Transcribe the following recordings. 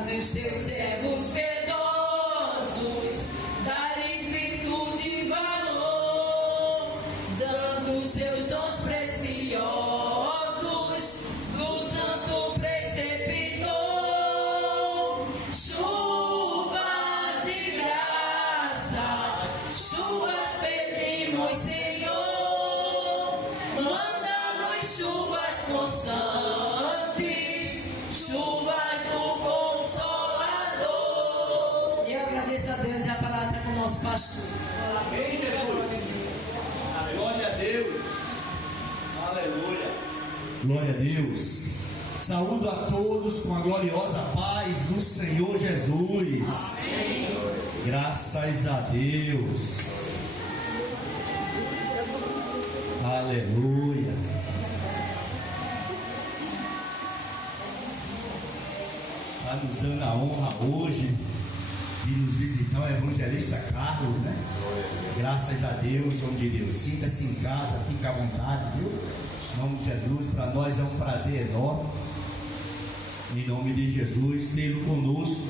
Faze os teus servos piedosos, dá-lhes virtude e valor, dando os seus dons preciosos do santo preceptor. Chuvas de graças, chuvas pedimos, Senhor, manda-nos chuvas constantes, chuvas do Consolador. E eu agradeço a Deus e a palavra com o nosso pastor. Amém, Jesus. Glória a Deus. Aleluia. Glória a Deus. Saúdo a todos com a gloriosa paz do Senhor Jesus. Amém. Graças a Deus. Aleluia. Está nos dando a honra hoje de nos visitar o evangelista Carlos, né? Graças a Deus, homem de Deus. Sinta-se em casa, fique à vontade, viu? Em nome de Jesus, para nós é um prazer enorme. Em nome de Jesus, tê-lo conosco.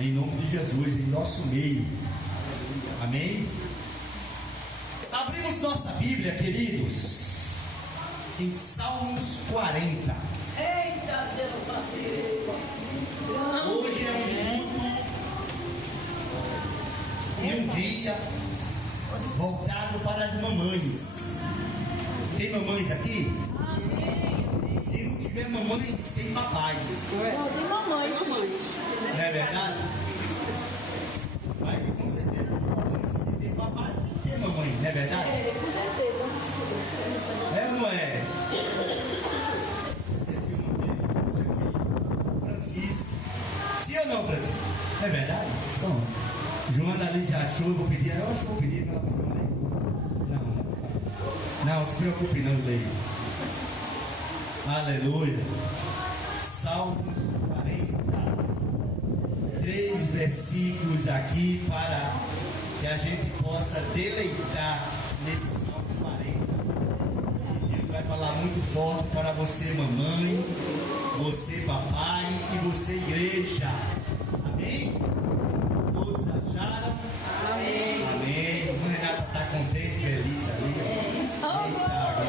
Em nome de Jesus, em nosso meio. Amém? Abrimos nossa Bíblia, queridos, em Salmos 40. Eita, Deus. Hoje é um culto e um dia voltado para as mamães. Tem mamães aqui? Amém. Se não tiver mamães, tem papais. Tem mamãe. Não é verdade? Mas com certeza tem mamães. Se tem papai, tem que ter mamãe, não é verdade? Com certeza. É ou não é? Esqueci o nome dele, o seu filho, Francisco. Sim ou não, Francisco? É verdade? Bom, Joana ali já achou, eu vou pedir, eu acho que vou pedir para ela fazer uma lei. Não, se preocupe não, lei. Aleluia. Salmos 40. 3 versículos aqui para que a gente possa deleitar nesse Salmo 40. Deus vai falar muito forte para você, mamãe, você, papai e você, igreja. Amém? Todos acharam? Amém. Amém. O Renato está contente, feliz ali. Eita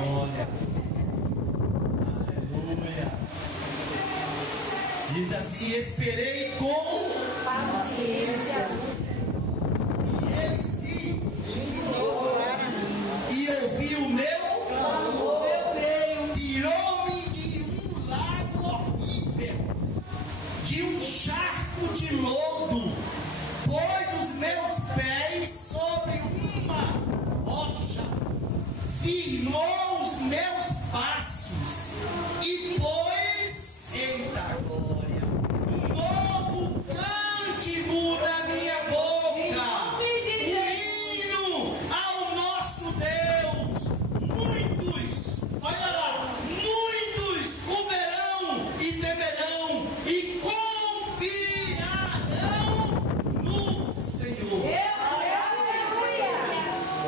glória. Aleluia. Diz assim: esperei com Paciência. e ele se e ouviu o meu, Eu creio. tirou-me de um lago horrível, de um charco de lodo, pôs os meus pés sobre uma rocha, firmou os meus passos e pôs, eita glória, um novo cântico na minha boca, hino ao nosso Deus. Muitos, olha lá, muitos o verão e temerão e confiarão no Senhor.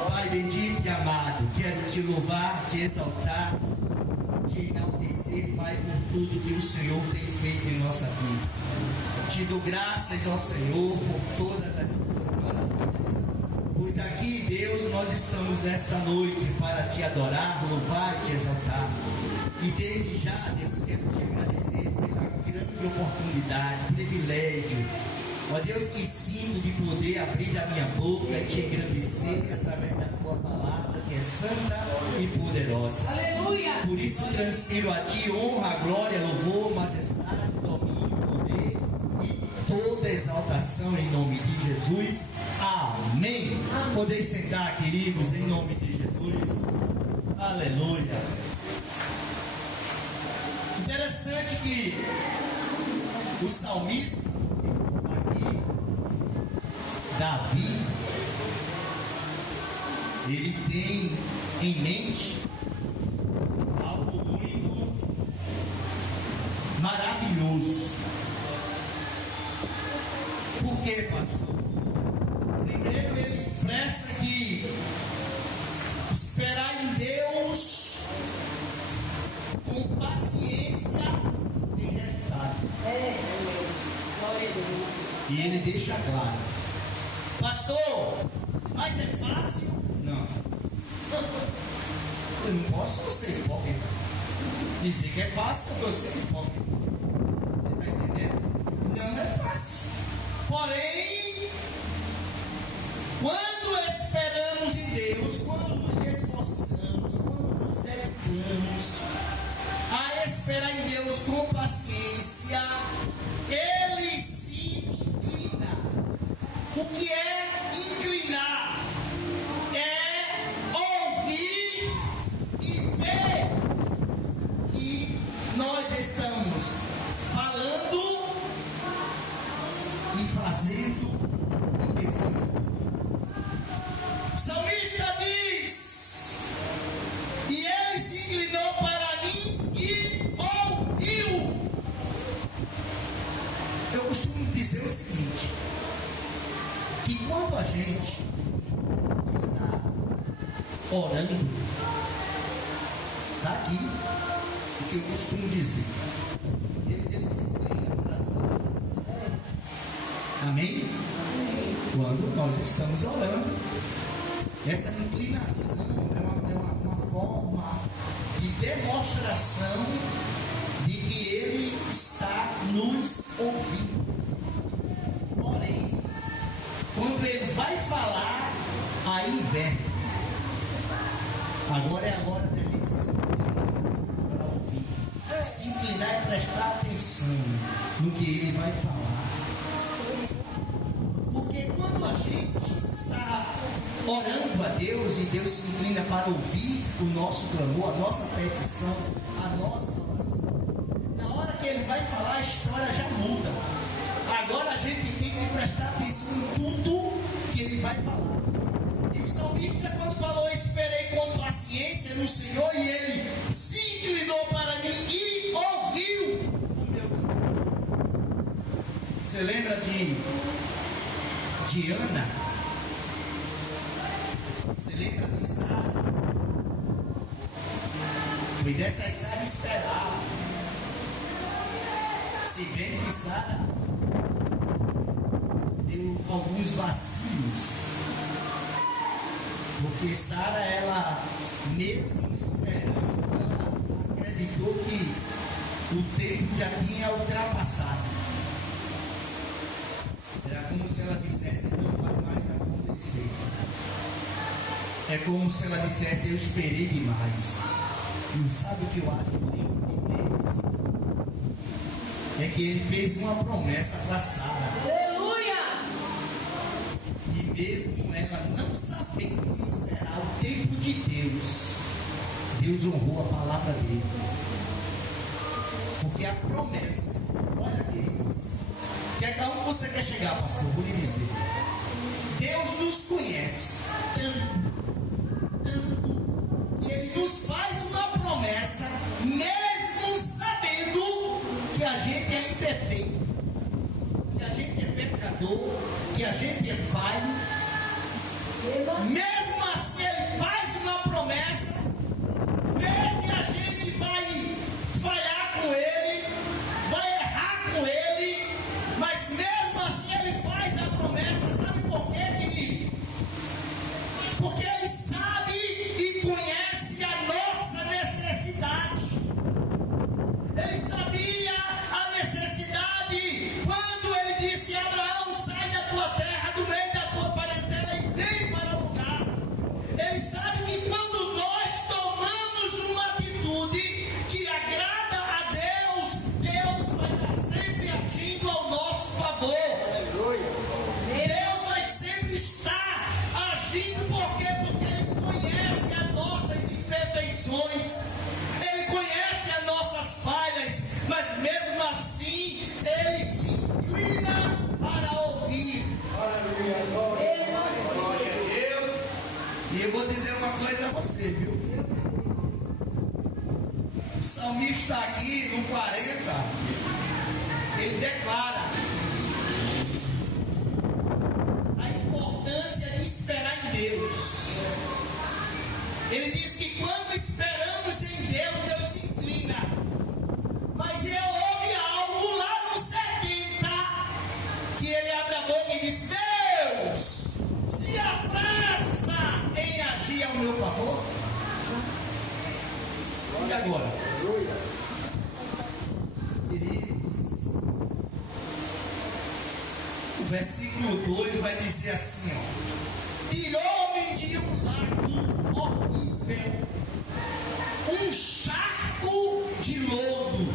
Pai bendito e amado, quero te louvar, te exaltar, te enaltecer, Pai, por tudo que o Senhor tem feito em nossa vida. Te dou graças ao Senhor por todas as suas maravilhas. Pois aqui, Deus, nós estamos nesta noite para te adorar, louvar e te exaltar. E desde já, Deus, quero te agradecer pela grande oportunidade, privilégio, ó Deus, que sinto de poder abrir a minha boca e te engrandecer através da tua palavra, que é santa e poderosa. Aleluia. Por isso transfiro a ti honra, glória, louvor, majestade, domínio, poder e toda exaltação em nome de Jesus. Amém. Podeis sentar, queridos, em nome de Jesus. Aleluia. Interessante que o salmista aqui, Davi, ele tem em mente algo muito maravilhoso. Por quê, pastor? Primeiro, ele expressa que esperar em Deus com paciência tem resultado. E ele deixa claro: pastor, mas é fácil? Não. Eu não posso ser hipócrita. Dizer que é fácil, eu ser hipócrita. Você está entendendo? Não é fácil. Porém, quando esperamos em Deus, quando nos esforçamos, quando nos dedicamos a esperar em Deus com paciência, Ele se inclina. O que é inclinar? É ouvir e ver que nós estamos falando e fazendo e pensando. O salmista diz: e ele se inclinou para mim e ouviu. Eu costumo dizer o seguinte, que quando a gente está orando, está aqui o que eu costumo dizer: ele se inclina para nós. Amém? Quando nós estamos orando, essa inclinação é uma forma de demonstração de que Ele está nos ouvindo. Porém, quando Ele vai falar, aí inverte. Agora é a hora da gente se inclinar para ouvir. Se inclinar é prestar atenção no que Ele vai falar. Porque quando a gente está orando a Deus e Deus se inclina para ouvir o nosso clamor, a nossa petição, a nossa oração, na hora que Ele vai falar, a história já muda. Agora a gente tem que prestar atenção em tudo que Ele vai falar. E o salmista, quando falou: esperei com paciência no Senhor, e Ele se inclinou para mim e ouviu o meu clamor. Você lembra de Ana? Você lembra de Sara? Foi necessário esperar. Se bem que Sara deu alguns vacilos, porque Sara, ela mesmo esperando, ela acreditou que o tempo já tinha ultrapassado. Era como se ela dissesse: não vai mais acontecer. É como se ela dissesse: eu esperei demais. E sabe o que eu acho lindo de Deus? É que Ele fez uma promessa para Sara. Aleluia! E mesmo ela não sabendo esperar o tempo de Deus, Deus honrou a palavra dele. Porque a promessa, olha, queridos, cada um que você quer chegar, pastor, vou lhe dizer: Deus nos conhece tanto que Ele nos faz uma promessa, mesmo sabendo que a gente é imperfeito, que a gente é pecador, que a gente é falho. Mesmo assim, Ele faz uma promessa, vê que a gente vai falhar com Ele, vai errar com Ele, mas mesmo assim Ele faz a promessa. Sabe por quê, querido? Porque Ele sabe e conhece a nossa necessidade. Ele sabia a necessidade quando Ele disse: Abraão, sai da tua terra, do meio da tua parentela, e vem para o lugar. Ele sabe que quando nós tomamos uma atitude que agrada a Deus, Deus vai estar sempre agindo ao nosso favor. Deus vai sempre estar agindo. Por quê? Porque Ele conhece as nossas imperfeições, Ele conhece as nossas falhas, mas mesmo assim Ele se inclina para ouvir. E eu vou dizer uma coisa a você, viu? O salmista aqui no 40, ele declara a importância de esperar em Deus. Ele diz que quando esperamos em Deus, Deus se inclina. Mas eu ouvi algo lá no 70, versículo 2 vai dizer assim, ó. Tirou-me de um lago horrível, um charco de lodo.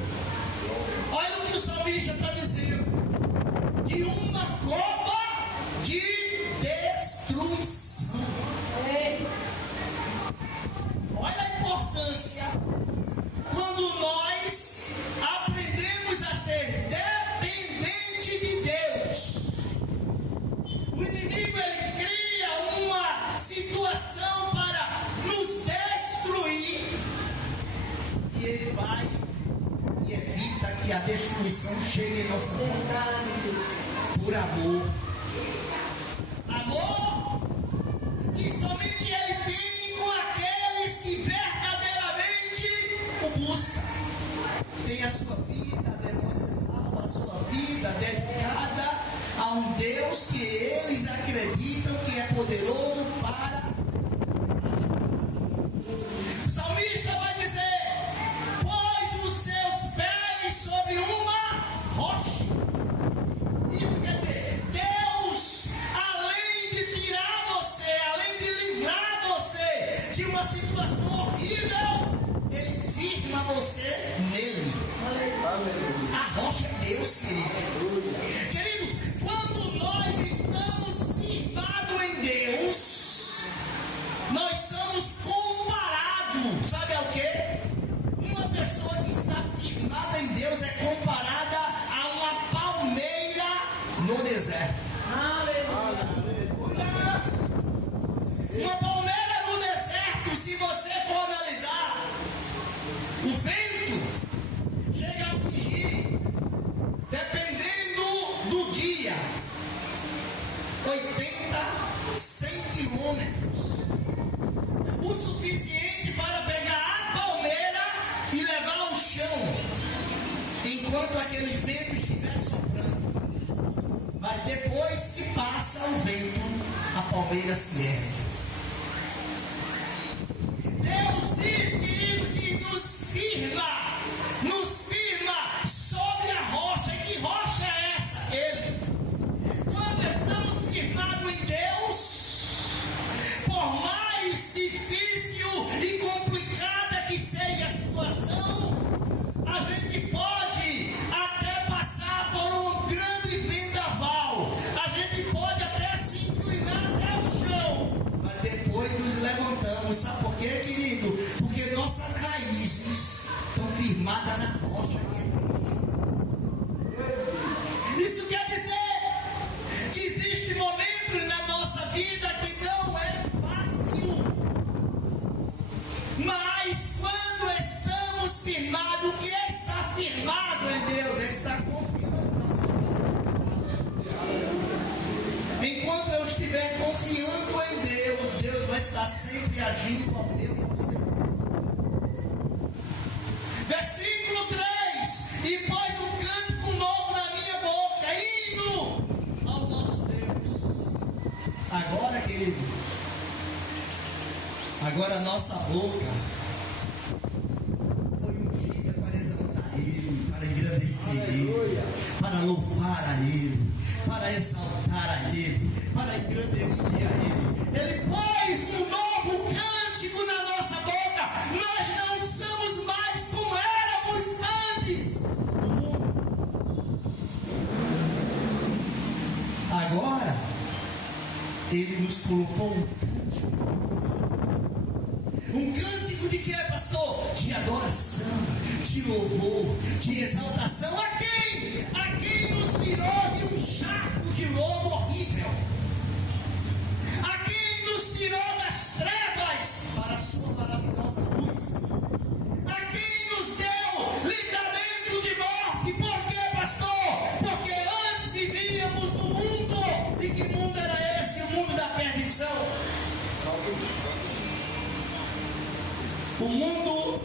Olha o que o salmista está dizendo. De uma cova de destruição. Olha a importância. Quando nós aprendemos a ser dependente de Deus, o inimigo ele cria uma situação para nos destruir e ele vai e evita que a destruição chegue em nossa vida por amor. Amor que somente ele tem com aqueles que verdadeiramente o buscam. Tem a sua vida devocional, a sua vida dedicada a um Deus que eles acreditam que é poderoso para ajudar. O salmista vai dizer: pôs os seus pés sobre uma rocha. Isso quer dizer, Deus, além de tirar você, além de livrar você de uma situação horrível, Ele firma você nele. A rocha é Deus, querido. Queridos, quando nós estamos firmados em Deus, nós somos comparados, sabe ao quê? Uma pessoa que está firmada em Deus é comparada a uma palmeira no deserto. Uma palmeira no deserto, se você for analisar, o vento chega a atingir, dependendo do dia, 80, 100 quilômetros. O suficiente para pegar a palmeira e levar ao chão, enquanto aquele vento estiver soprando. Mas depois que passa o vento, a palmeira se ergue. Deus diz, querido, que nos firma sobre a rocha. E que rocha é essa? Ele. Quando estamos firmados em Deus, por mais difícil e complicada que seja a situação, a gente pode até passar por um grande vendaval, a gente pode até se inclinar até o chão, mas depois nos levantamos. Sabe por quê, querido? Porque nossas raízes estão firmadas na rocha que é Cristo. Isso quer dizer que existem momentos na nossa vida que não é fácil, mas quando estamos firmados, o que é estar firmado em Deus? É estar confiando na sua palavra. Enquanto eu estiver confiando em Deus, Deus vai estar sempre agindo ao meu e ao seu favor. Versículo 3: e pôs um cântico novo na minha boca, hino ao nosso Deus. Agora, querido, agora a nossa boca foi ungida para exaltar Ele, para engrandecer Ele, para louvar a Ele, para exaltar a Ele, para engrandecer a Ele. Ele pôs um novo cântico na nossa boca. Nós não somos mais como éramos antes no mundo. Agora Ele nos colocou um cântico novo. Um cântico de quê, pastor? De adoração, de louvor, de exaltação. A quem? A quem nos tirou de um charco de lodo horrível. A quem nos tirou das trevas para a sua maravilhosa luz. A quem nos deu livramento de morte. Por quê, pastor? Porque antes vivíamos no mundo. E que mundo era esse? O mundo da perdição. O mundo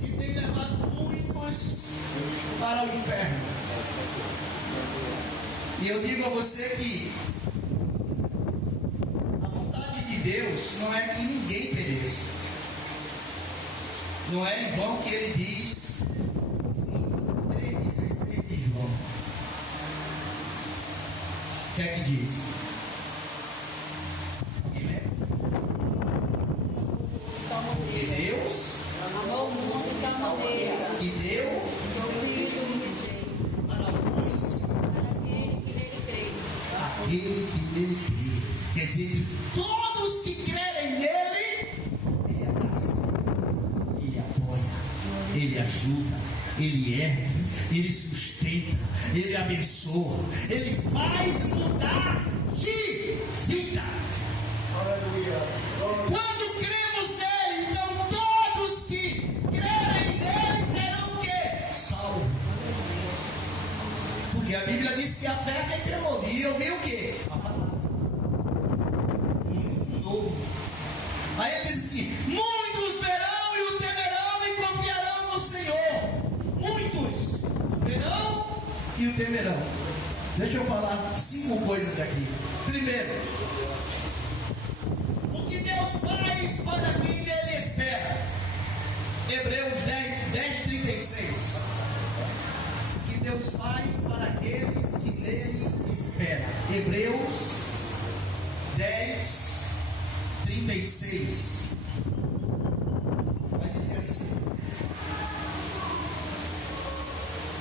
que tem levado muitos para o inferno. E eu digo a você que a vontade de Deus não é que ninguém pereça. Não é em vão que Ele diz em 3,16 de João: que é que diz? Alguém lembra? Que Deus amou o mundo de tal maneira que deu seu Filho unigênito, para alguns para aquele que nele crê. aquele que nele crê. Quer dizer que todos que crerem nele, ele abraça, ele apoia, ele ajuda, ele ergue, ele sustenta, ele abençoa, ele faz mudar de vida. Quando cremos nele, então todos que crerem nele serão o quê? Salvos. Porque a Bíblia diz que a fé tem que ouvir. E ouvir o quê? A palavra. Um novo. Aí ele diz assim: muitos verão e o temerão e confiarão no Senhor. Muitos verão e o temerão. Deixa eu falar 5 coisas aqui. Primeiro, o que Deus faz para quem nele espera. Hebreus 10:36. O que Deus faz para aqueles que nele esperam. Hebreus 10:36. Vai dizer assim: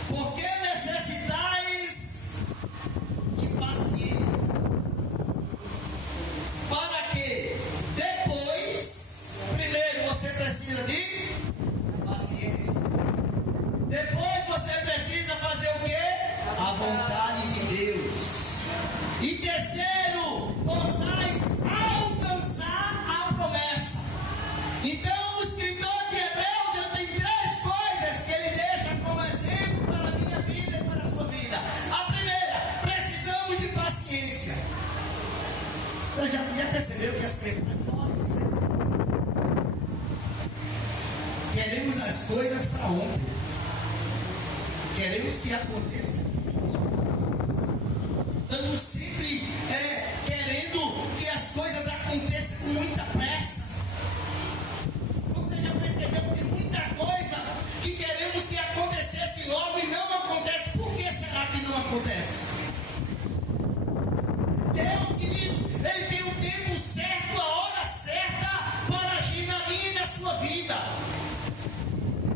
porque necessitais de paciência, para que depois, primeiro você precisa de paciência, depois você precisa fazer o quê? A vontade de Deus. E terceiro, possais alcançar a promessa. Então o escritor de Hebreus, ele tem 3 coisas que ele deixa como exemplo para a minha vida e para a sua vida. A primeira, precisamos de paciência. Você já percebeu que as pessoas, nós queremos as coisas para ontem, queremos que aconteça. Estamos sempre querendo que as coisas aconteçam com muita pressa. Você já percebeu que tem muita coisa que queremos que acontecesse logo e não acontece? Por que será que não acontece? Deus, querido, Ele tem o tempo certo, a hora certa para agir na minha e na sua vida.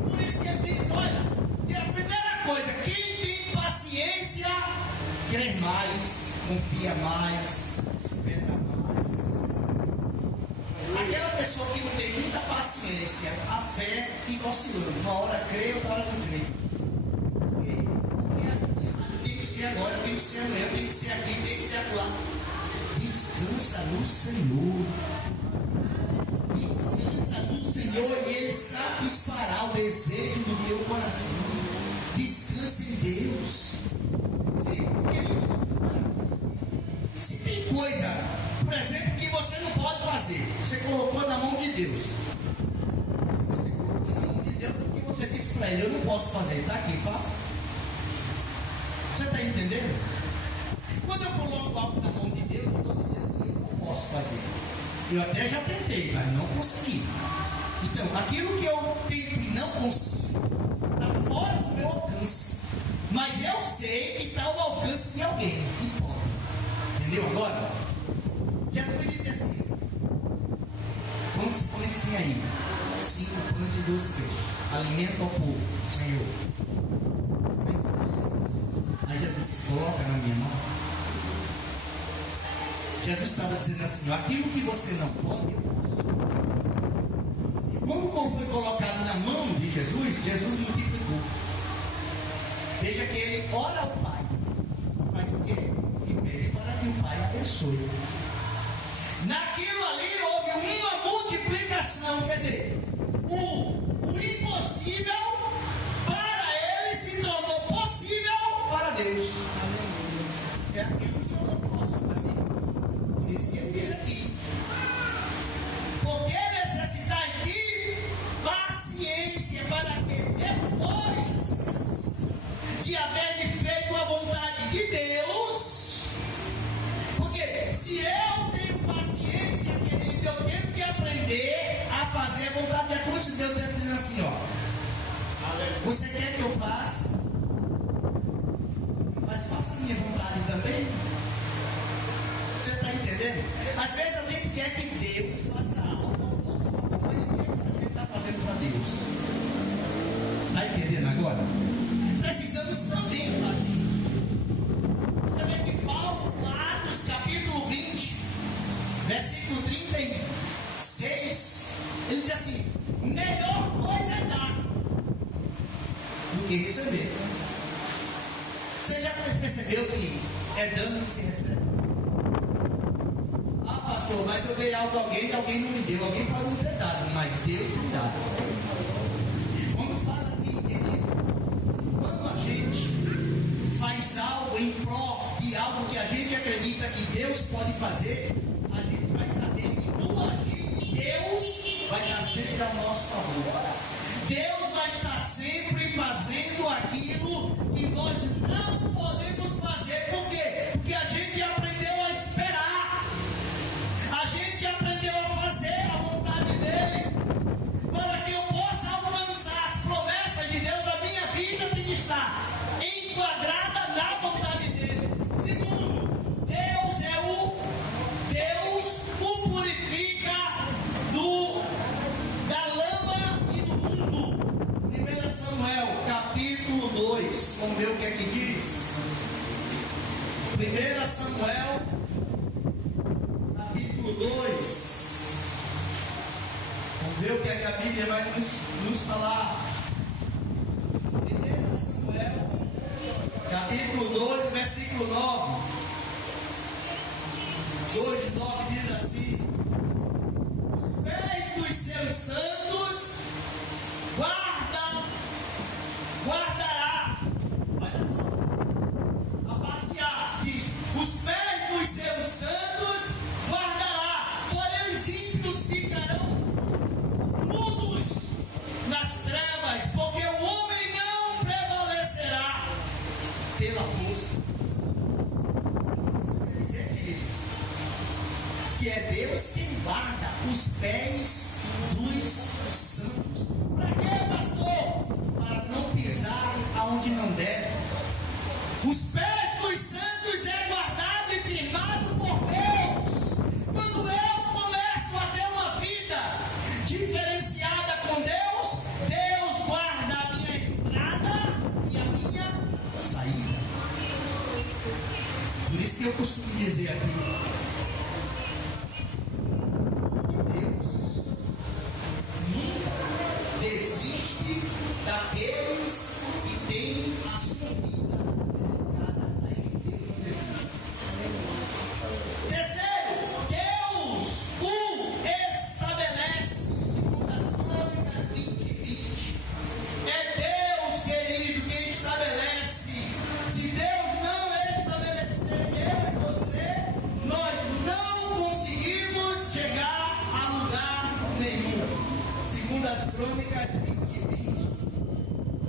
Por isso que Ele diz: olha, que a primeira coisa, quem tem paciência, crê mais, confia mais, espera mais. Aquela pessoa que não tem muita paciência, a fé fica oscilando. Uma hora crê, outra hora não crê. Porque tem que ser agora, tem que ser amanhã, tem que ser aqui, tem que ser acolá. Descansa no Senhor. Descansa no Senhor e Ele satisfará o desejo do teu coração. Descansa em Deus. Se tem coisa, por exemplo, que você não pode fazer, você colocou na mão de Deus. Você colocou na mão de Deus porque você disse para Ele: eu não posso fazer, está aqui, faça. Você está entendendo? Quando eu coloco algo na mão de Deus, eu estou dizendo que eu não posso fazer. Eu até já tentei, mas não consegui. Então, aquilo que eu tento e não consigo, está fora do meu alcance. Mas eu sei que está ao alcance de alguém que pode. Entendeu agora? Jesus disse assim: quantos pães tem aí? 5 pães e 2 peixes. Alimenta ao povo, Senhor. 100 pessoas. Aí Jesus disse: coloca na minha mão. Jesus estava dizendo assim: aquilo que você não pode, eu posso. E como foi colocado na mão de Jesus, Jesus multiplicou. Veja que ele ora ao Pai. Faz o quê? E pede para que o Pai abençoe. Naquilo ali houve uma multiplicação. Quer dizer, o impossível para ele se tornou possível para Deus. É aquilo que eu não posso fazer. Por isso que ele diz aqui: porque necessitai de paciência, para que depois de haver feito a vontade de Deus, porque se eu tenho paciência, querido, eu tenho que aprender a fazer a vontade de Deus. Como se Deus estivesse dizendo assim: ó, você quer que eu faça? Mas faça a minha vontade também. entendendo? Às vezes a gente quer que Deus faça algo ao nosso favor, mas o que a gente está fazendo para Deus? Está entendendo agora? Precisamos também fazer. Você vê que Paulo, Atos capítulo 20, versículo 36, ele diz assim: melhor coisa é dar do que receber. Você já percebeu que é dando que se recebe? Ah, pastor, mas eu dei algo a alguém e alguém não me deu. Alguém pode não ter dado, mas Deus me dá. Quando fala aqui, querido, quando a gente faz algo em prol de algo que a gente acredita que Deus pode fazer, a gente vai saber que no agir de Deus vai estar sempre ao nosso favor. Deus vai estar sempre fazendo aquilo que nós não podemos fazer. Por quê? Porque a gente aprendeu a esperar. A gente aprendeu a fazer a vontade dele. Para que eu possa alcançar as promessas de Deus, a minha vida tem que estar enquadrada na vontade dele. Segundo, Deus o purifica da lama e do mundo. 1 Samuel capítulo 2, vamos ver o que é que diz. 1 Samuel capítulo 2, vamos ver o que é que a Bíblia vai nos falar. 1 Samuel capítulo 2, versículo 9. 2:9 diz assim: os pés dos seus santos guardará. Olha só, a parte A diz: os pés dos seus santos guardará, porém os ímpios ficarão mudos nas trevas, porque o homem não prevalecerá pela força. Isso quer dizer, querido, que é Deus quem guarda os pés dos santos. Para quê, pastor? Para não pisar aonde não deve. Os pés dos santos é guardado e firmado por Deus. Quando eu começo a ter uma vida diferenciada com Deus, Deus guarda a minha entrada e a minha saída. Por isso que eu costumo dizer aqui: Deus nunca desiste daqueles que têm a sua vida dedicada a Ele. Deus não desiste. Terceiro, Deus o estabelece, segundo as Crônicas 20:20. É Deus, querido, quem estabelece. Se Deus não estabelecer, eu e você, nós não conseguimos chegar a lugar nenhum. Segundo as Crônicas 20:20.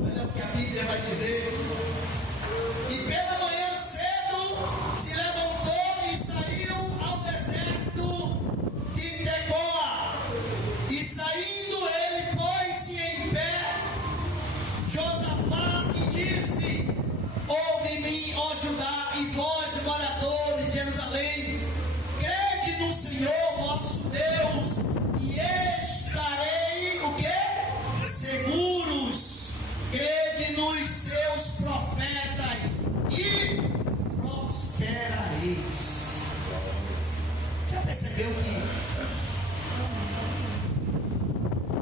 Olha o que a Bíblia vai dizer. E pela manhã cedo se levantou e saiu ao deserto de Tecoa. E saindo ele pôs-se em pé, Josafá, e disse: ouve-me, ó Judá, e vós, moradores de Jerusalém, crede no Senhor vosso Deus, e estarei o quê? Seguros. Crede nos seus profetas e prosperareis. Já percebeu que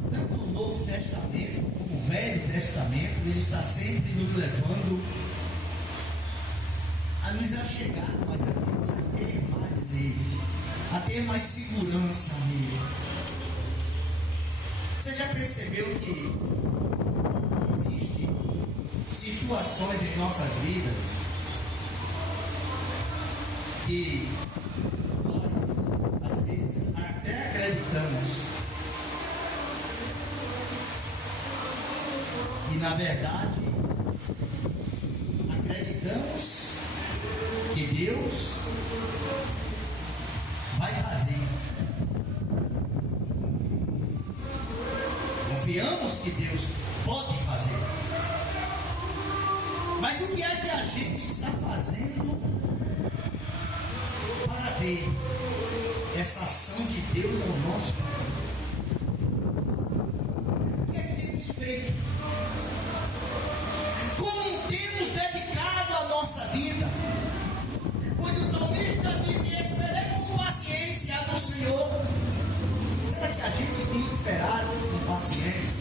tanto o Novo Testamento como o Velho Testamento, ele está sempre nos levando a nos achegar mais a Deus, a ter mais dele, a ter mais segurança nele. Você já percebeu que existem situações em nossas vidas que nós, às vezes, até acreditamos que, na verdade, acreditamos que Deus vai fazer. Confiamos que Deus pode fazer. Mas o que é que a gente está fazendo para ver essa ação de Deus ao nosso favor. O que é que temos feito? Como temos dedicado a nossa vida? Pois o salmista disse: esperei com paciência no Senhor. Será que a gente tem esperado com paciência?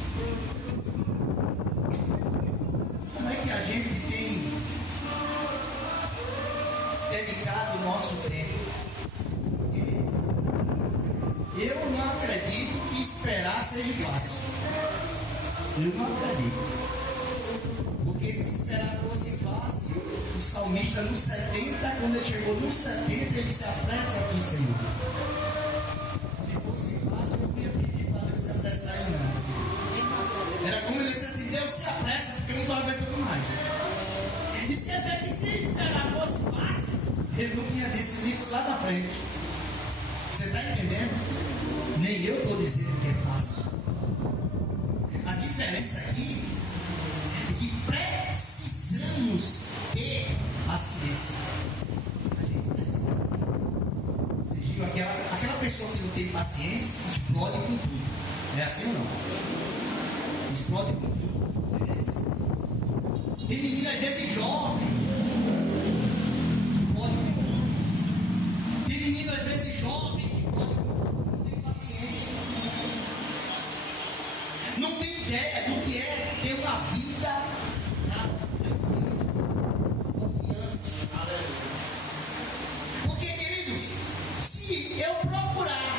Como é que a gente tem dedicado o nosso tempo? Eu não acredito que esperar seja fácil. Eu não acredito. Porque se esperar fosse fácil, o salmista no 70, quando ele chegou no 70, ele se apressa aqui, Senhor. Se fosse fácil, eu não ia pedir para Deus se apressar aí, não. Era como ele disse assim: Deus se apressa, porque eu não estou aguentando mais. Isso quer dizer que se esperar fosse fácil, ele não tinha dito isso lá na frente. Você está entendendo? Nem eu estou dizendo que é fácil. A diferença aqui é que precisamos ter paciência. A gente precisa. Você viu aquela pessoa que não tem paciência, explode com tudo. É assim ou não? Explode com tudo. Beleza? Tem menina às vezes jovem. Explode com tudo. Tem menino às vezes jovem. Explode com tudo. Não tem paciência. Não tem ideia do que é ter uma vida tranquila, confiante. Porque, queridos, se eu procurar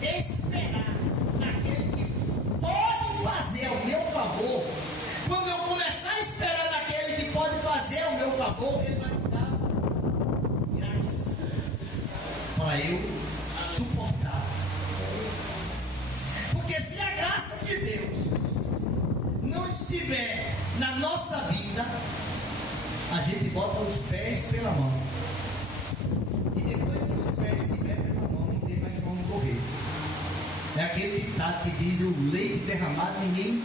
esperar naquele que pode fazer ao meu favor, quando eu começar a esperar naquele que pode fazer ao meu favor, ele vai me dar graça para eu suportar. Porque se a graça de Deus não estiver na nossa vida, a gente bota os pés pela mão. E depois que os pés estiverem pela mão, não tem mais como correr. É aquele ditado que diz: o leite derramado ninguém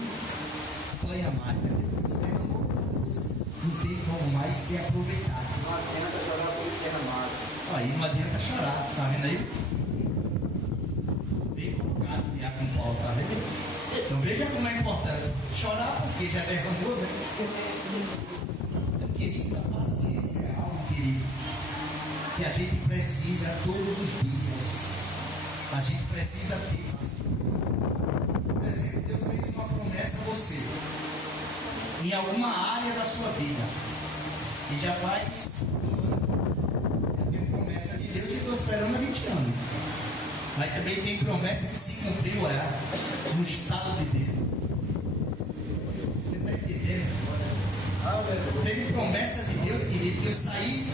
apanha mais. Derramou, não tem como mais ser aproveitado. Não adianta chorar por leite derramado. Aí não adianta chorar, tá vendo aí? Bem colocado, com Paulo, tá vendo? Então veja como é importante chorar, porque já derramou, né? Então, queridos, a paciência é algo, querido, que a gente precisa todos os dias. A gente precisa ter paciência. Por exemplo, Deus fez uma promessa a você em alguma área da sua vida, e já faz um ano. Já tem promessa de Deus e estou esperando há 20 anos. Mas também tem promessa que se cumpriu no estado de Deus. Você está entendendo? Teve promessa de Deus, querido, que eu saí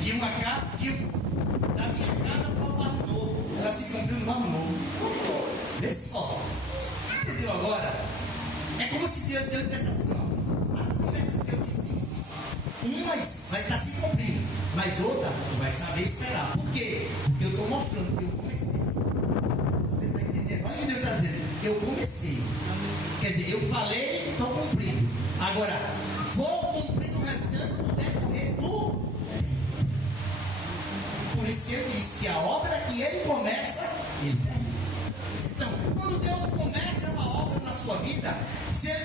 de uma casa, da minha casa para o Barro Novo. Ela se cumpriu no Barro Novo. Vê só. Entendeu agora? É como se Deus dissesse assim: ó, as promessas que eu te fiz, umas vai estar se cumprindo, mas outra vai saber esperar. Por quê? Porque eu estou mostrando que eu comecei. Você está entendendo? Olha o que Deus está dizendo: eu comecei. Quer dizer, eu falei, estou cumprindo. Agora, vou cumprir o restante no decorrer do tempo. Por isso que ele diz que a obra que ele começa, ele termina. Então, quando Deus começa uma obra na sua vida,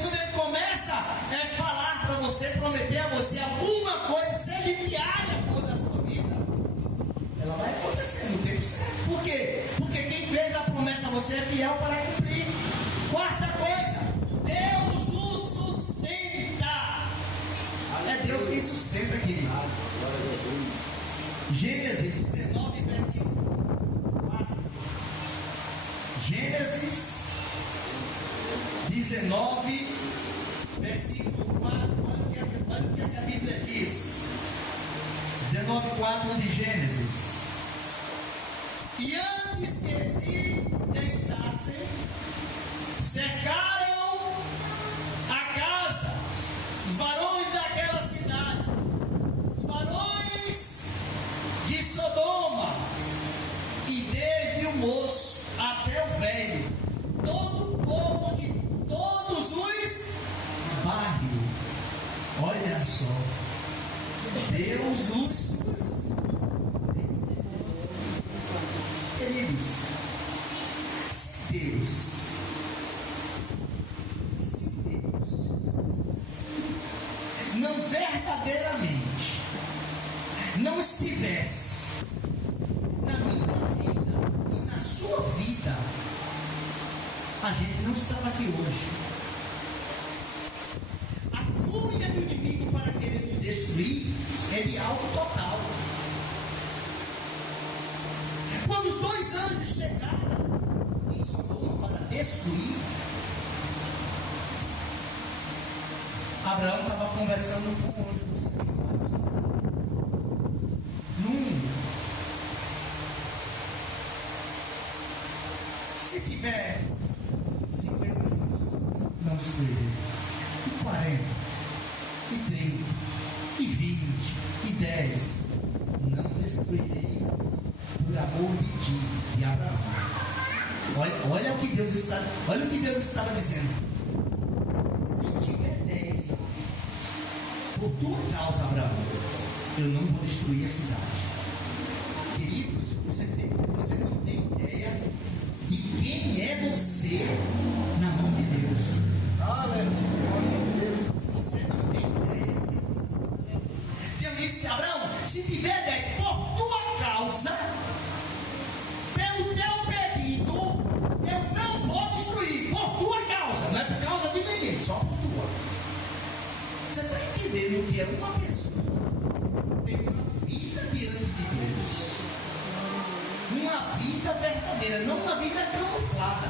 quando ele começa a falar para você, prometer a você alguma coisa, seja que área for da sua vida, ela vai acontecer no tempo certo. Por quê? Porque quem fez a promessa a você é fiel para cumprir. Quarta coisa, Deus o sustenta. É Deus quem sustenta, querido. Gênesis 19, versículo 4. Gênesis 19, versículo 4. Olha o que a Bíblia diz. 19:4 de Gênesis. E antes que se deitassem, cercaram a casa, os varões daquela cidade, os varões de Sodoma, e desde o moço até o velho, todo o povo de todos os bairros. Olha só, Deus os não verdadeiramente não estivesse na minha vida e na sua vida, a gente não estava aqui hoje. A fúria do inimigo para querer nos destruir é de algo total. Quando os 2 anjos chegaram em Sodoma para destruir, Abraão estava conversando com o anjo do Senhor. Se tiver 50 justos, não destruirei. E 40, e 30, e 20, e 10, não destruirei por amor de ti, de Abraão. Olha o que Deus estava dizendo. Se tiver 10 por tua causa, Abraão, eu não vou destruir a cidade. Queridos, você não tem ideia de quem é você na mão de Deus. Você não tem ideia. Deus disse: Abraão, se tiver 10 por tua causa, pelo teu pedido, eu não vou destruir. Por tua causa, não é por causa de ninguém, só por tua. Você está entendendo o que é uma pessoa ter uma vida diante de Deus? Uma vida verdadeira, não uma vida camuflada,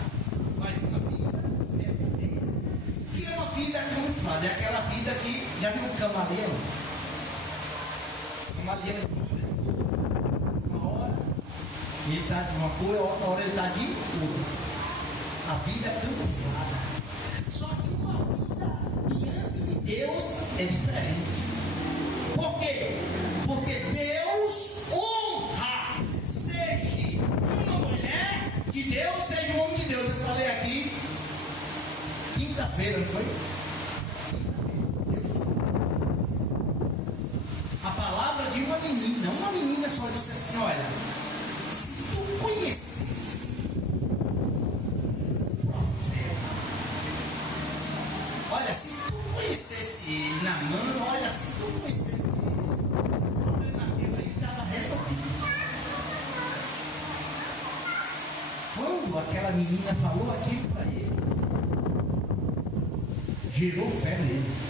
mas uma vida verdadeira. O que é uma vida camuflada? É aquela vida que, já viu um camaleão? O camaleão uma hora ele está de uma cor, outra hora ele está de outra. A vida é camuflada. Só que uma vida diante de Deus é diferente. Por quê? Porque Deus honra, seja uma mulher de Deus, seja um homem de Deus. Eu falei aqui quinta-feira, não foi? A palavra de uma menina só disse assim: olha, se tu conhecesse o profeta, olha, se tu conhecesse ele na mão, olha, se tu conhecesse ele, esse problema teu aí estava resolvido. Quando aquela menina falou aquilo para ele, gerou fé nele.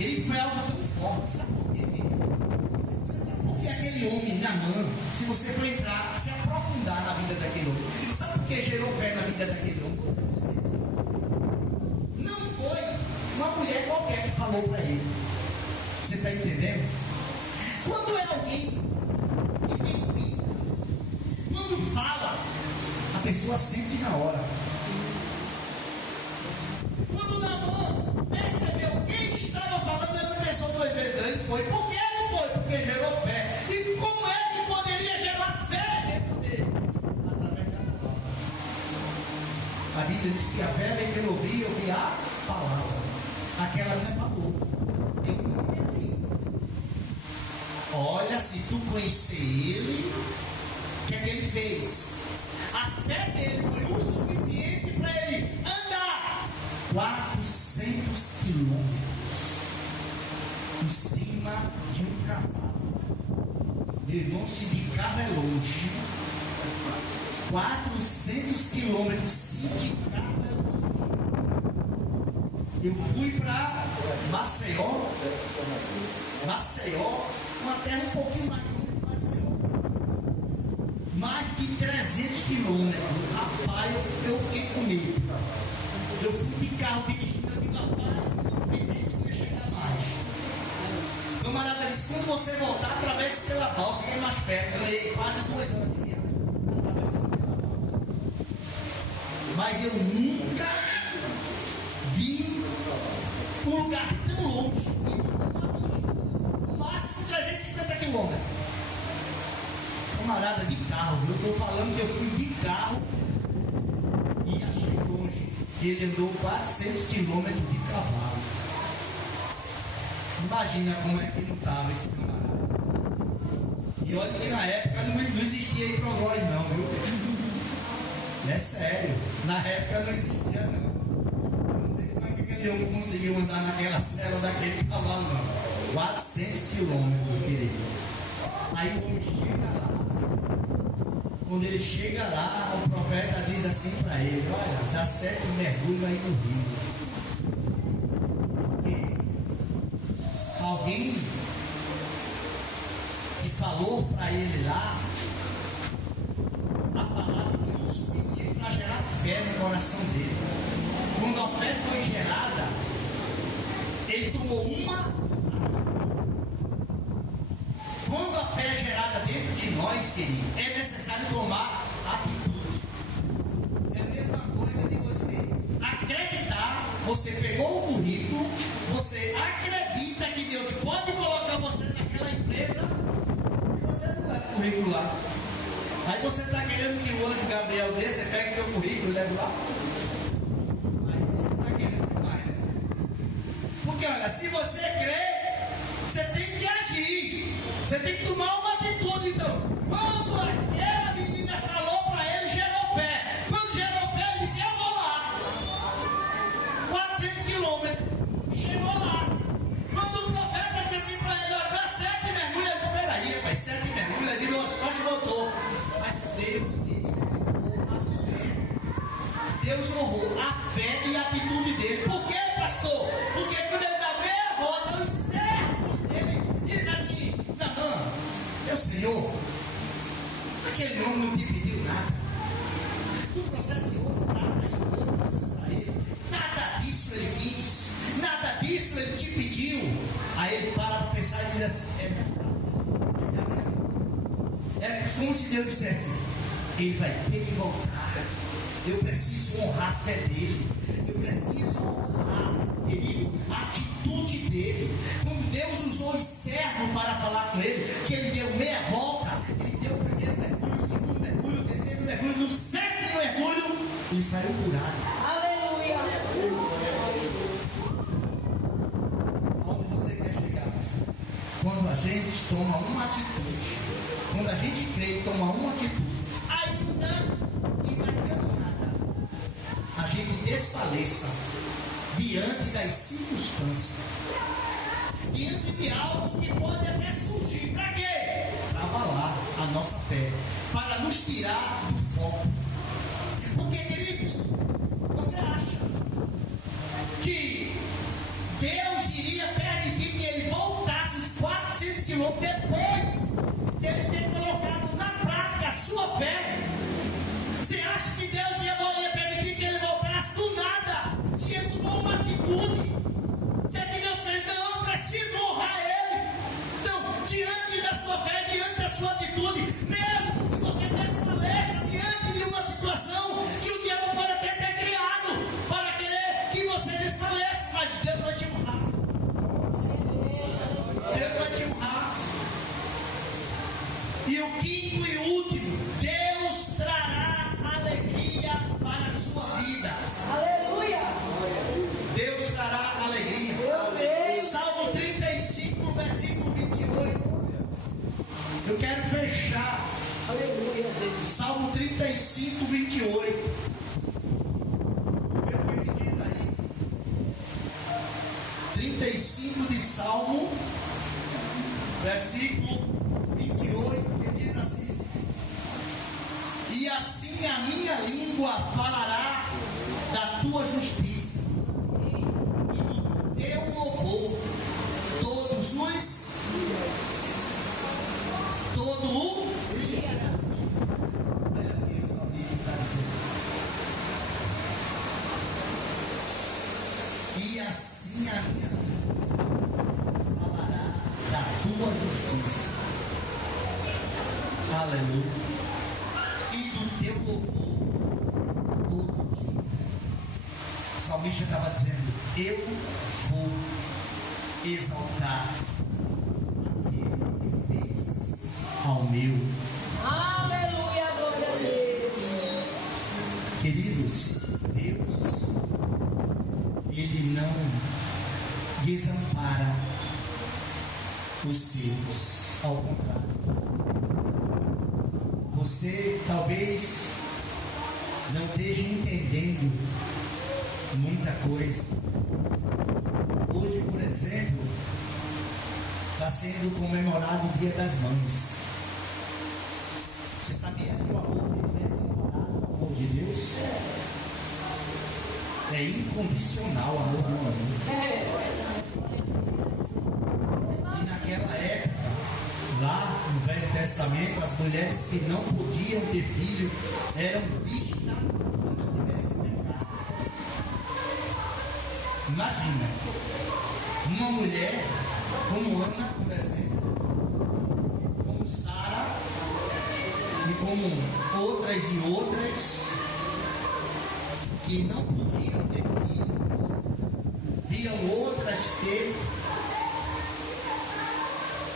Ele foi algo tão forte. Sabe por quê, querido? Você sabe por que aquele homem na mão, se você for entrar, se aprofundar na vida daquele homem, sabe por que gerou fé na vida daquele homem? Não foi uma mulher qualquer que falou para ele. Você está entendendo? Quando é alguém que tem vida, quando fala, a pessoa sente na hora. Quando Naamã percebeu quem estava falando, ele não pensou 2 vezes, ele foi. Por que não foi? Porque gerou fé. E como é que poderia gerar fé dentro dele? Através da palavra. A Bíblia diz que a fé vem pelo ouvir e ouvir a palavra. Aquela mulher falou: eu não me abri. Olha, se tu conhecer ele, o que é que ele fez? A fé dele foi o suficiente para ele andar 400 quilômetros em cima de um cavalo. Meu irmão, se de carro é longe, 400 quilômetros, se de carro é longe. Eu fui para Maceió, uma terra um pouquinho mais longe de Maceió. Mais de 300 quilômetros. Rapaz, eu fiquei com medo. Eu fui de carro dirigindo, eu digo: rapaz, pensei que não ia chegar mais. O camarada disse: quando você voltar, atravesse pela balsa, que é mais perto. Eu ganhei quase 2 horas de viagem atravessando pela balsa. Mas eu nunca vi um lugar tão longe, no máximo 350 quilômetros. Camarada, de carro, eu estou falando que eu fui de carro e achei longe. Ele andou 400 quilômetros de cavalo. Imagina como é que não estava esse camarada. E olha que na época não existia hidrolóis não, viu? É sério, na época não existia não. Eu não sei como é que aquele aquele homem conseguiu andar naquela cela daquele cavalo, não. 400 quilômetros, querido. Aí o homem chega lá. Quando ele chega lá, o profeta diz assim para ele: olha, dá certo um mergulho aí no rio. Porque alguém que falou para ele lá, a palavra foi o suficiente para gerar fé no coração dele. Quando a fé foi gerada, ele tomou uma. Quando a fé é gerada dentro de nós, querido, é necessário tomar atitude. É a mesma coisa de você acreditar. Você pegou o currículo, você acredita que Deus pode colocar você naquela empresa, e você não leva o currículo lá. Aí você está querendo que o anjo Gabriel dê, você pega o teu currículo e leva lá. Aí você está querendo demais, né? Porque olha, se você crê, você tem que agir. Você tem que tomar uma atitude. Então, quando aquela menina falou para ele, gerou fé. Quando gerou fé, ele disse: eu vou lá. 400 quilômetros. Chegou lá. Quando o profeta disse assim para ele: dá 7 mergulhos. Ele disse: espera aí, rapaz, 7 mergulhos. Ele virou as costas e voltou. Mas Deus, ele honrou a fé. Deus honrou a fé e a atitude dele. Por quê, pastor? Porque quando ele dá meia volta, os servos dele dizem assim: meu Senhor, aquele homem não te pediu nada. Tu trouxesse outro prata e ouro para ele. Nada disso ele quis. Nada disso ele te pediu. Aí ele para pensar e diz assim: é verdade. É como se Deus dissesse: ele vai ter que voltar. Eu preciso honrar a fé dele. Eu preciso honrar, querido, a atitude dele. Quando Deus usou os servos para falar com ele, que ele deu meia volta, ele deu o primeiro mergulho, o segundo mergulho, o terceiro mergulho, no 7º mergulho, ele saiu curado. Aleluia. Onde você quer chegar? Quando a gente toma uma atitude, quando a gente crê e toma uma atitude, ainda que na caminhada a gente desfaleça diante das circunstâncias, diante de algo que pode até surgir. Para quê? Para abalar a nossa fé, para nos tirar do foco. Porque, queridos, você acha que Deus iria permitir que ele voltasse os 400 quilômetros depois dele ter colocado na prática a sua fé? Você acha que Deus ia permitir que ele voltasse do nada? Se ele tomou uma atitude, o que é que Deus fez? Não, preciso honrar ele. Então, diante da sua fé, diante da sua atitude, mesmo que você desfaleça diante de uma situação que o diabo pode até ter criado para querer que você desfaleça, mas Deus vai te honrar. Deus vai te honrar. E o quinto e último, Deus trará alegria para a sua vida. Aleluia. Deus trará alegria. Eu creio. Salmo 35, versículo 28. Eu quero fechar. Aleluia. Salmo 35, 28. Vê o que diz aí. 35 de Salmo, versículo 28, que diz assim: e assim a minha língua falará da tua justiça e do teu louvor todos os todo o olha aqui o salmista está dizendo. E assim a minha língua falará da tua justiça, aleluia, e do teu louvor todo dia. O salmista estava dizendo: eu vou exaltar aquele que fez ao meu. Aleluia, glória a Deus. Queridos, Deus, Ele não desampara os seus, ao contrário. Você talvez não esteja entendendo muita coisa. Hoje, por exemplo, está sendo comemorado o Dia das Mães. Você sabia que o amor de mulher é comparado ao amor de Deus? É incondicional o amor de uma mãe. E naquela época, lá no Velho Testamento, as mulheres que não podiam ter filho eram vistas como se tivessem pecado. Imagina, uma mulher como Ana, por exemplo, como Sara e como outras e outras que não podiam ter filhos, viam outras ter,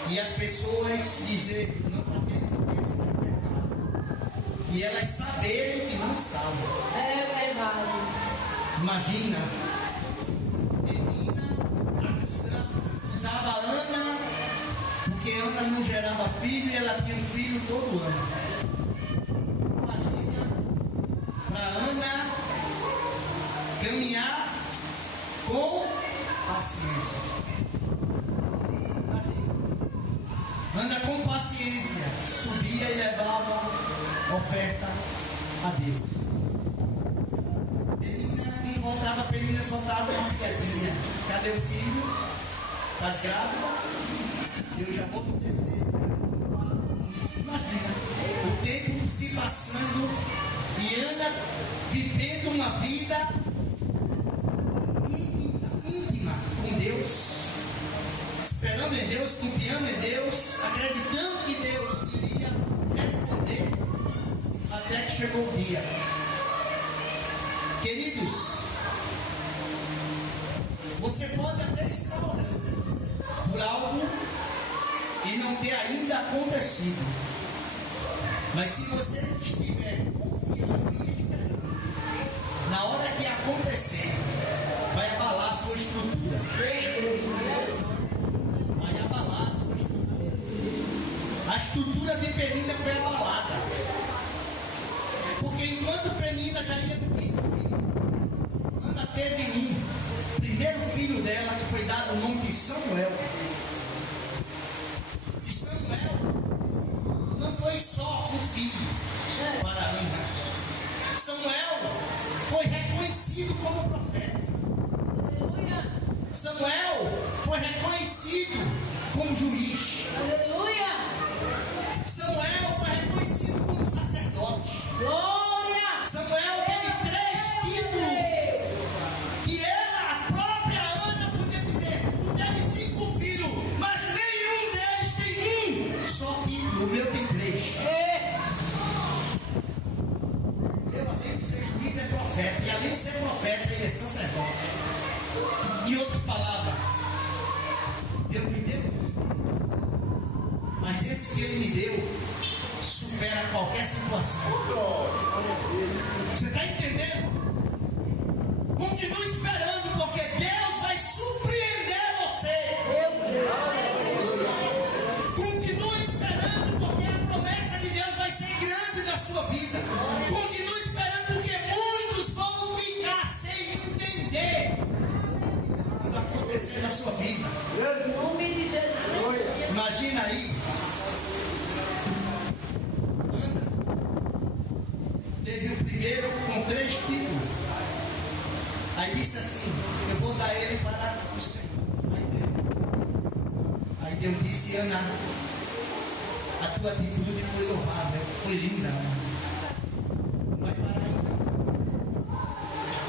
e as pessoas dizer não está tendo esse pecado, e elas saberem que não estavam. É verdade. Imagina, menina acusava Ana, porque Ana não gerava filho e ela tinha um filho todo ano. Imagina, para Ana caminhar com paciência. Imagina, Ana com paciência subia e levava oferta a Deus. Penina voltava, Penina soltava uma piadinha. Cadê o filho? Estás grávida? Eu já vou me descer. Isso, imagina. O tempo se passando e Ana vivendo uma vida íntima com Deus, esperando em Deus, confiando em Deus, acreditando que Deus iria responder, até que chegou o dia. Queridos, você pode até estar orando por algo e não ter ainda acontecido, mas se você estiver confiando e esperando, na hora que acontecer, vai abalar a sua estrutura. Vai abalar a sua estrutura. A estrutura de Penina foi abalada. Porque enquanto Penina já ia no quinto filho, Ana teve um primeiro filho dela que foi dado o nome de Samuel. E Samuel não foi só um filho para Ana. Samuel foi reconhecido como profeta. Aleluia. Samuel foi reconhecido como juiz. Aleluia. Samuel foi reconhecido como sacerdote. Glória. Samuel teve 3 títulos que ela, a própria Ana, podia dizer: tu teve 5 filhos, mas nenhum deles tem um só título. O meu tem 3. É. Eu, além de ser juiz, é profeta. E além de ser profeta, ele é sacerdote. Em outras palavras, Deus me deu um, mas esse que ele me deu supera qualquer situação. Você está entendendo? Continue esperando, porque Deus vai surpreender você. Continue esperando, porque a promessa de Deus vai ser grande na sua vida. Continue esperando, porque muitos vão ficar sem entender o que vai acontecer na sua vida. Em nome de Jesus. Imagina aí, Ana teve o primeiro com 3 títulos. Aí disse assim: eu vou dar ele para o Senhor. Aí Deus disse: Ana, a tua atitude foi louvável, foi linda. Não vai parar aí não.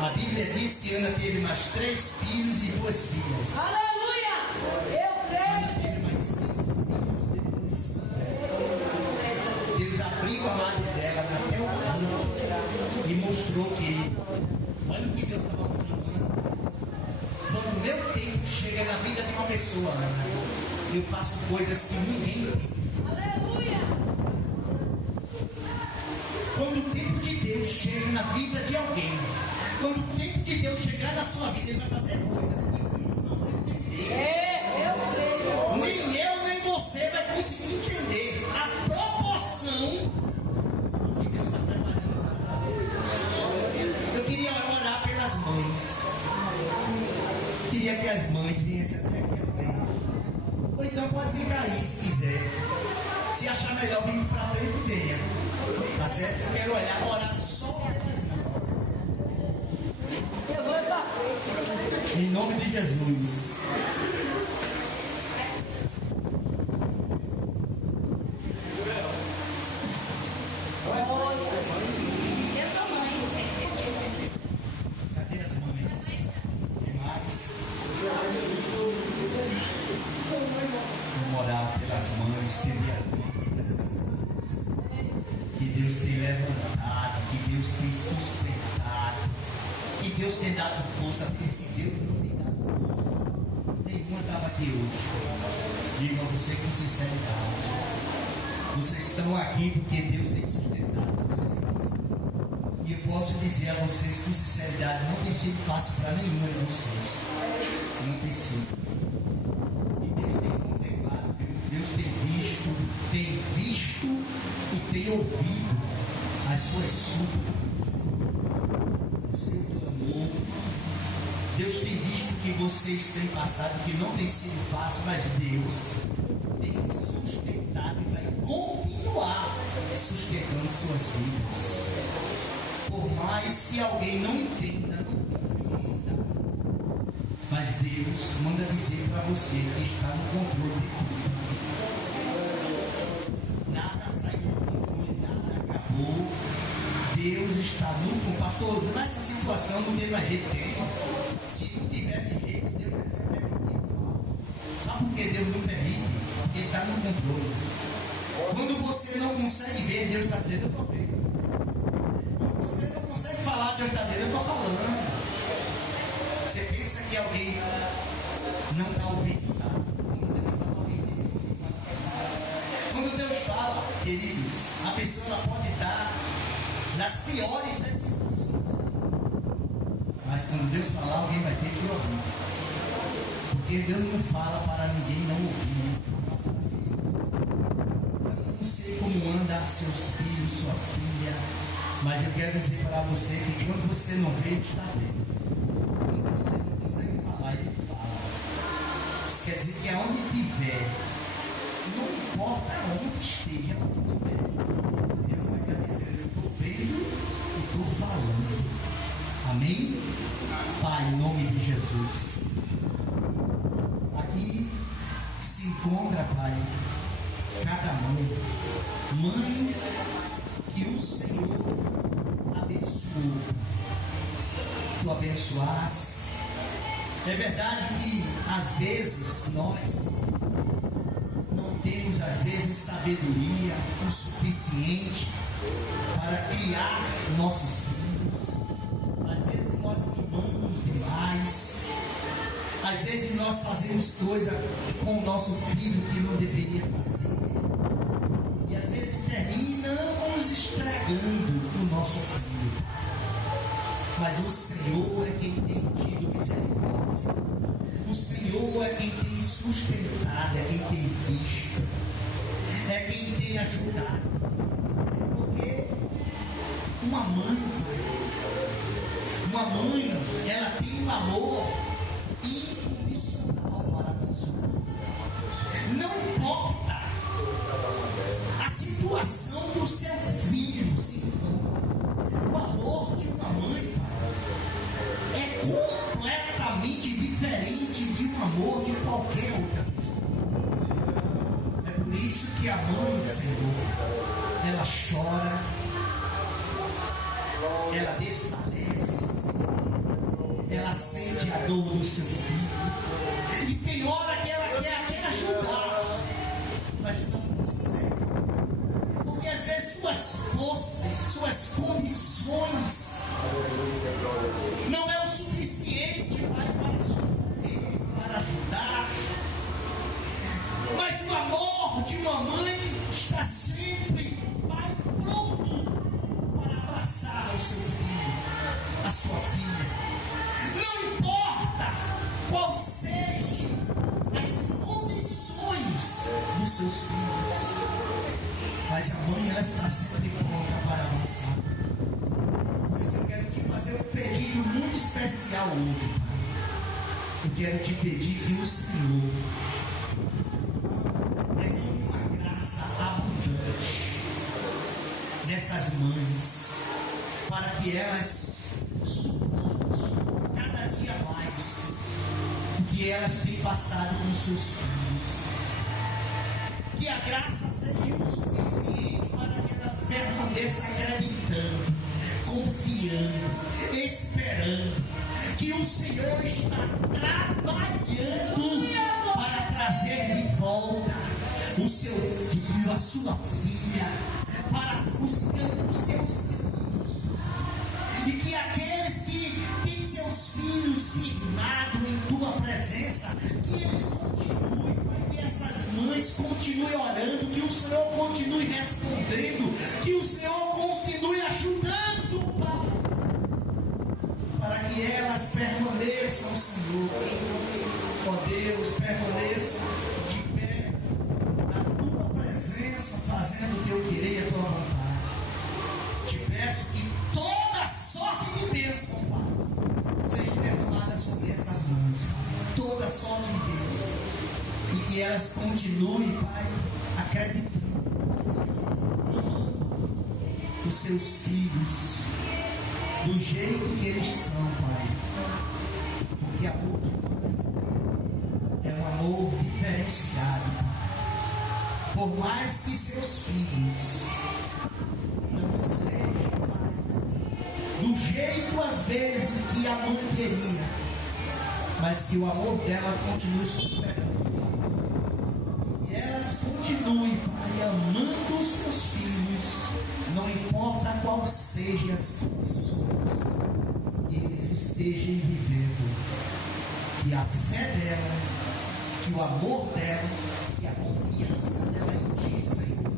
A Bíblia diz que Ana teve mais 3 filhos e 2 filhas. Aleluia. Eu creio. Ana teve mais 5 filhos depois disso. Deus abriu a madre dela até o canto e mostrou que, olha o que Deus estava mostrando. Quando o meu tempo chega na vida de uma pessoa, Ana, eu faço coisas que ninguém tem. Aleluia. Quando o tempo de Deus chega na vida de alguém, quando o tempo de Deus chegar na sua vida, Ele vai fazer coisas que o mundo não vai entender. É, eu creio. Nem eu, nem você vai conseguir entender a proporção do que Deus está preparando para fazer. Eu queria orar pelas mães. queria que as mães viessem até aqui à frente. Ou então pode ficar aí se quiser. Se achar melhor vir para frente, venha. Tá certo? Eu quero orar só pelas mãos. Eu vou para frente. Em nome de Jesus. Cadê as mães? Demais. Vamos orar pelas mães, estender as mãos para essas mães. Que Deus tem levantado, que Deus tem sustentado, que Deus tem dado força, porque se Deus não tem dado força, nenhuma estava aqui hoje. Digo a você com sinceridade. Vocês estão aqui porque Deus tem sustentado vocês. E eu posso dizer a vocês com sinceridade, não tem sido fácil para nenhuma de vocês. Não tem sido. E Deus tem contemplado, Deus tem visto e tem ouvido as suas súplicas, o seu clamor. Deus tem visto que vocês têm passado, que não tem sido fácil, mas Deus tem sustentado e vai continuar sustentando suas vidas. Por mais que alguém não entenda, não compreenda, mas Deus manda dizer para você que está no controle de tudo. Nada saiu do controle, nada acabou. Deus está no controle. Pastor, nessa situação não tem mais jeito. Se não tivesse jeito, Deus não permitiu. Sabe por que Deus não permite? Porque Ele está no controle. Quando você não consegue ver, Deus está dizendo, eu estou vendo. Quando você não consegue falar, Deus está dizendo, eu estou falando. Você pensa que alguém não está ouvindo, tá? Quando Deus fala, alguém tem que ouvir. Quando Deus fala, queridos, a pessoa ela pode estar nas piores das situações. Mas quando Deus falar, alguém vai ter que ouvir. Porque Deus não fala para ninguém não ouvir. Eu não sei como anda seus filhos, sua filha, mas eu quero dizer para você que quando você não vê, Ele está vendo. Quando você não consegue falar, Ele fala. Isso quer dizer que aonde estiver, não importa onde esteja, onde estiver, Deus vai estar dizendo, eu estou vendo e estou falando. Amém? Pai, em nome de Jesus. Aqui se encontra, Pai, cada mãe. Mãe que o Senhor abençoou. Tu abençoaste. É verdade que às vezes nós não temos, às vezes, sabedoria o suficiente para criar nossos filhos. Às vezes nós amamos demais. Às vezes nós fazemos coisa com o nosso filho que não deveria fazer. E às vezes terminamos estragando o nosso filho. Mas o Senhor é quem tem tido misericórdia. O Senhor é quem tem sustentado, é quem tem visto, é quem tem ajudado. Porque uma mãe, ela tem um amor incondicional para com os filhos. Não importa a situação que o seu filho se encontra, o amor de uma mãe, pai, é completamente diferente de um amor de qualquer outra pessoa. É por isso que a mãe, Senhor, ela chora, ela desfalece, ela sente a dor do seu filho, e tem hora que ela quer até ajudar, mas não consegue, porque às vezes suas forças, suas condições não é o suficiente para socorrer, para ajudar. Mas o amor de uma mãe está sempre, Pai, pronto para abraçar o seu filho, a sua filha. Não importa qual sejam as condições dos seus filhos, mas a mãe ela está sempre pronta para abraçar. Por isso eu quero te fazer um pedido muito especial hoje, Pai. eu quero te pedir que o Senhor derrame uma graça abundante nessas mães, para que elas suportem cada dia mais o que elas têm passado com seus filhos. Que a graça seja o suficiente para que elas permaneçam acreditando, confiando, esperando que o Senhor está trabalhando para trazer de volta o seu filho, a sua filha, para os seus filhos. E que aqueles que têm seus filhos firmados em tua presença, que eles continuem, Pai, que essas mães continuem orando, que o Senhor continue respondendo, que o Senhor continue ajudando, Pai, para que elas permaneçam, Senhor, ó Deus, permaneçam de pé na tua presença, fazendo o teu querer e a tua vontade. Te peço que toda sorte de bênção, Pai, seja derramada sobre essas mãos, Pai. Toda sorte de bênção. E que elas continuem, Pai, acreditando, confiando, amando os seus filhos do jeito que eles são, Pai. Porque amor de mãe é um amor diferenciado, Pai. Por mais que seus filhos não sejam, Pai, do jeito às vezes que a mãe queria, mas que o amor dela continue superando. E elas continuem, Pai, amando os seus filhos, não importa qual sejam as condições que eles estejam vivendo. Que a fé dela, que o amor dela, que a confiança dela em ti, Senhor,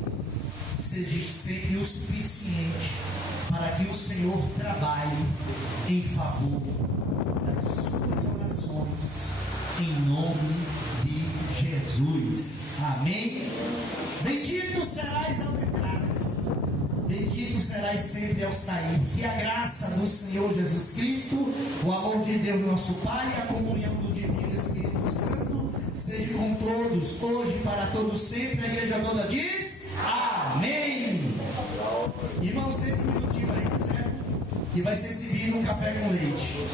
seja sempre o suficiente para que o Senhor trabalhe em favor das suas orações, em nome de Jesus. Amém? Bendito serás ao entrar, bendito serás sempre ao sair. Que a graça do Senhor Jesus Cristo, o amor de Deus nosso Pai, a comunhão do Divino Espírito Santo seja com todos, hoje e para todos sempre. A igreja toda diz amém. Irmão, senta um minutinho aí, tá certo? Que vai ser servido um café com leite.